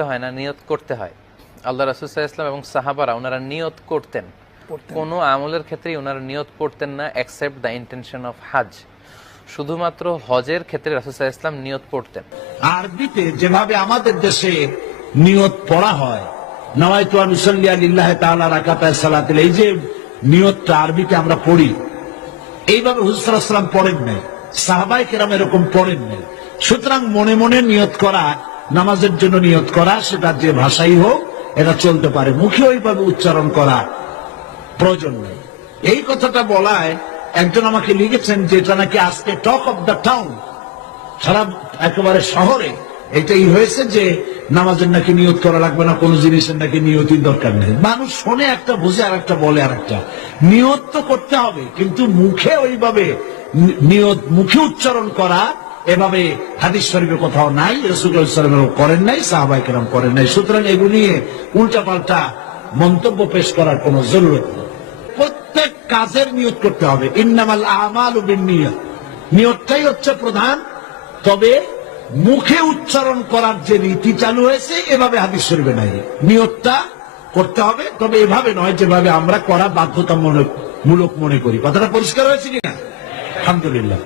করতে হয় না, নিয়ত করতে হয়। আল্লাহ রাসূল সাল্লাল্লাহু আলাইহি ওয়াসাল্লাম এবং সাহাবারা ওনারা নিয়ত করতেন, কোনো আমলের ক্ষেত্রেই ওনারা নিয়ত করতেন না এক্সেপ্ট দ্য ইন্টেনশন অফ হাজ। শুধুমাত্র হজের ক্ষেত্রে রাসূল সাল্লাল্লাহু আলাইহি ওয়াসাল্লাম নিয়ত পড়তেন। আরবিতে যেভাবে আমাদের দেশে নিয়ত পড়া হয়, নাওয়াইতু আন উসাল্লি লিল্লাহি তাআলা রাকাতায় সালাতিল, এই যে নিয়তটা আরবিতে আমরা পড়ি, এইভাবে হুজুর সাল্লাল্লাহু আলাইহি ওয়াসাল্লাম পড়েন নাই, সাহাবায়ে কেরাম এরকম পড়েন নাই। সুতরাং মনে মনে নিয়ত করা, নামাজের জন্য নিয়ত করা, সেটা যে ভাষাই হোক এটা চলতে পারে, মুখে ওইভাবে উচ্চারণ করা প্রয়োজন নেই। এই কথাটা বলায় একজন আমাকে লিখেছেন যে এটা নাকি আজকে টক অফ দ্য টাউন, সারা একেবারে শহরে এটাই হয়েছে যে নামাজের নাকি নিয়ত করা লাগবে না, কোন জিনিসের নাকি নিয়তির দরকার নেই। মানুষ শোনে একটা, বুঝে আর একটা, বলে আর একটা। নিয়ত তো করতে হবে, কিন্তু মুখে ওইভাবে নিয়ত মুখে উচ্চারণ করা এভাবে হাদিস শরীফে কোথাও নাই, রাসূল সাল্লাল্লাহু আলাইহি ওয়াসাল্লাম করেন নাই, সাহাবায়ে কেরাম করেন নাই। সুতরাং এগুলো নিয়ে উল্টাপাল্টা মন্তব্য পেশ করার কোনো জরুরত নেই। প্রত্যেক কাজের নিয়ত করতে হবে, ইন্নামাল আমালু বিন্নিয়াত, নিয়তটাই হচ্ছে প্রধান। তবে মুখে উচ্চারণ করার যে রীতি চালু হয়েছে এভাবে হাদিস শরীফে নাই। নিয়তটা করতে হবে, তবে এভাবে নয় যেভাবে আমরা করা বাধ্যতামূলক মনে করি। কথাটা পরিষ্কার হয়েছে কিনা? আলহামদুলিল্লাহ।